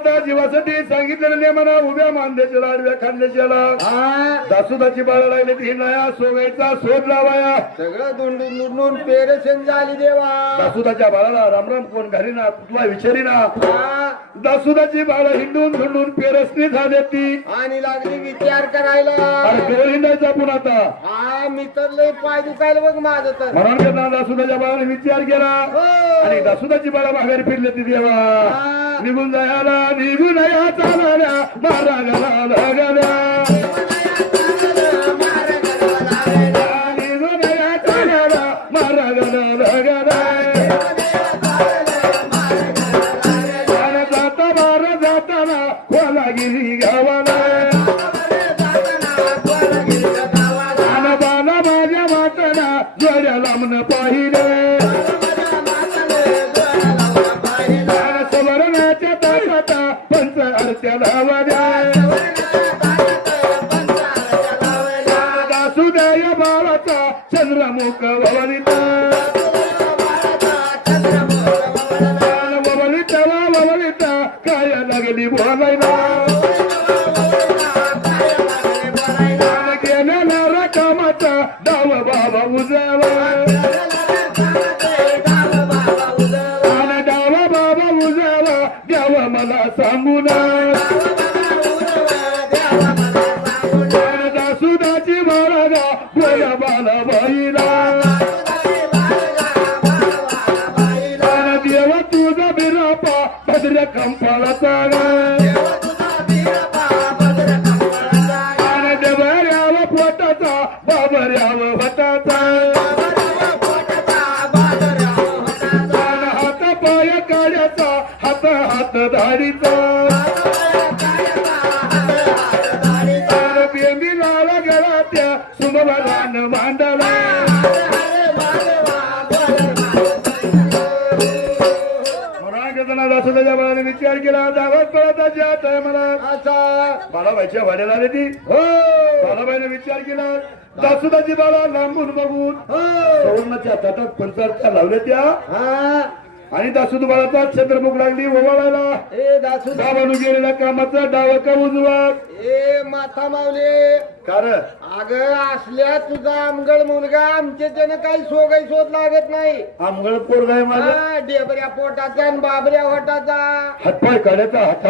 माता जीवासाठी सांगितलेल्या नियमाना उभ्या मानल्याच्या आडव्या खांद्याच्याला दासुदाची बाळा लागली ती नया सोगायचा शोध लावाया सगळं दुंडून दुंडून पेरेशन झाली देवा. दासुदाच्या बाळाला रामराम कोण घालीना कुठला विचारीना दासुदाची बाळा हिंडून धुंडून पेरसणी झाली ती आणि लागली विचार करायला. अरे केवळ हिंडायचा पुन्हा आता हा मी तर लय पाय दुखायला बघ माझं तर. म्हणून करता दासुदाच्या बाळाने विचार केला आणि दासुदाची बाळा माघारी फिरली ती देवा निघून जायला निघून या चालल्या महाराजाला लागल्या निघून या चालल्या महाराजाला लागल्या जाता बार जाताना कोलागिरी गावाला बाला माझ्या माताना जोड्या लांबन पाहिले सवरणाच्या ताटाता पंच आरत्या लावल्या दासुदय बाळाचा चंद्रमुख ववलिता ववलिता काय लागली बोलायला गेलेला रकामाचा डाव बाबा उजावा डावा बाबा उजावा द्यावा मला सांगून दासुदाची बाळाला गोया बाला बाईला देव तुझा बिरापा भद्र कंपाळाचा देवर्याव पोटाचा बाबर्याव भटाचा हात पाय काढ्याचा हात हात धाडीचा बेंबी लाला गळात्या सुमबलान मांडला दासुदाच्या बाळाने विचार केला जावं कळताची आता आहे मला बाळाबाईच्या भाड्याला आले ती बाळाबाईने विचार केला दासुदाची बाळा लांबून बघून सवर्णाच्या ताटात पंचारच्या लावल्या त्या आणि दासुद बाळाचा चंद्रमुख लागली ओवाळायला दाबानू गेलेल्या कामाचा डाव का उजवा माथा मावले कारण अग असल्या तुझा आमगळ मुलगा आमचे त्यानं काही सोगाई शोध लागत नाही. आमगळ पोरगा आहे माझा डेबऱ्या पोटाचा आणि बाबऱ्या होटाचा हातपाय काढायचा हातात